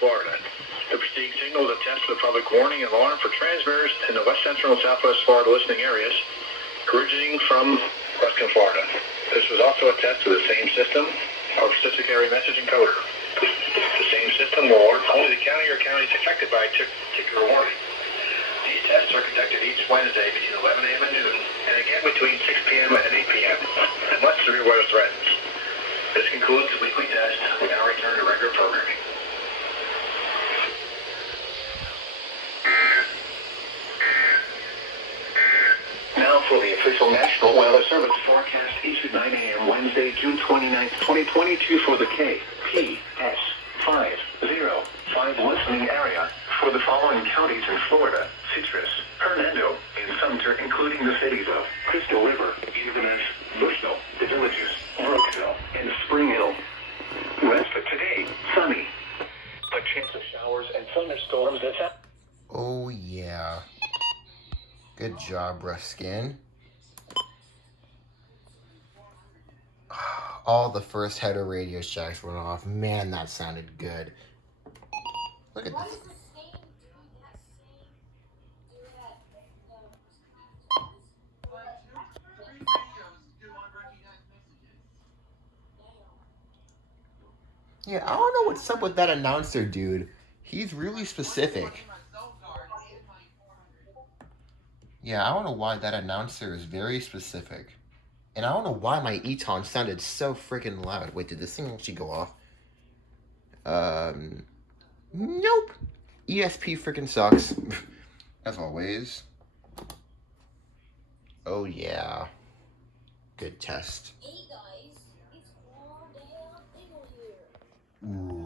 Florida. The preceding signal is a test of the public warning and alarm for transmitters in the west central and southwest Florida listening areas originating from Western Florida. This was also a test of the same system, our specific area message encoder. The same system will alert only the county or counties affected by a particular warning. These tests are conducted each Wednesday between 11 a.m. and noon, and again between 6 p.m. and 8 p.m. unless severe weather threatens. This concludes the weekly test. We now return to regular programming. Now for the official National Weather Service forecast east at 9 a.m. Wednesday, June 29th, 2022 for the KPS505 listening area for the following counties in Florida: Citrus, Hernando, and Sumter, including the cities of Crystal River, Inverness, Bushville, the villages, Brookville, and Spring Hill. Rest of today, sunny. A chance of showers and thunderstorms this afternoon. Oh yeah. Good job, Ruskin. All the first header Radio Shacks went off. Man, that sounded good. Look at this. Yeah, I don't know what's up with that announcer, dude. He's really specific. Yeah, I don't know why that announcer is very specific. And I don't know why my Eton sounded so freaking loud. Wait, did this thing actually go off? Nope. ESP freaking sucks. As always. Oh, yeah. Good test. Hey guys, it's Cordell Diggle here. Ooh.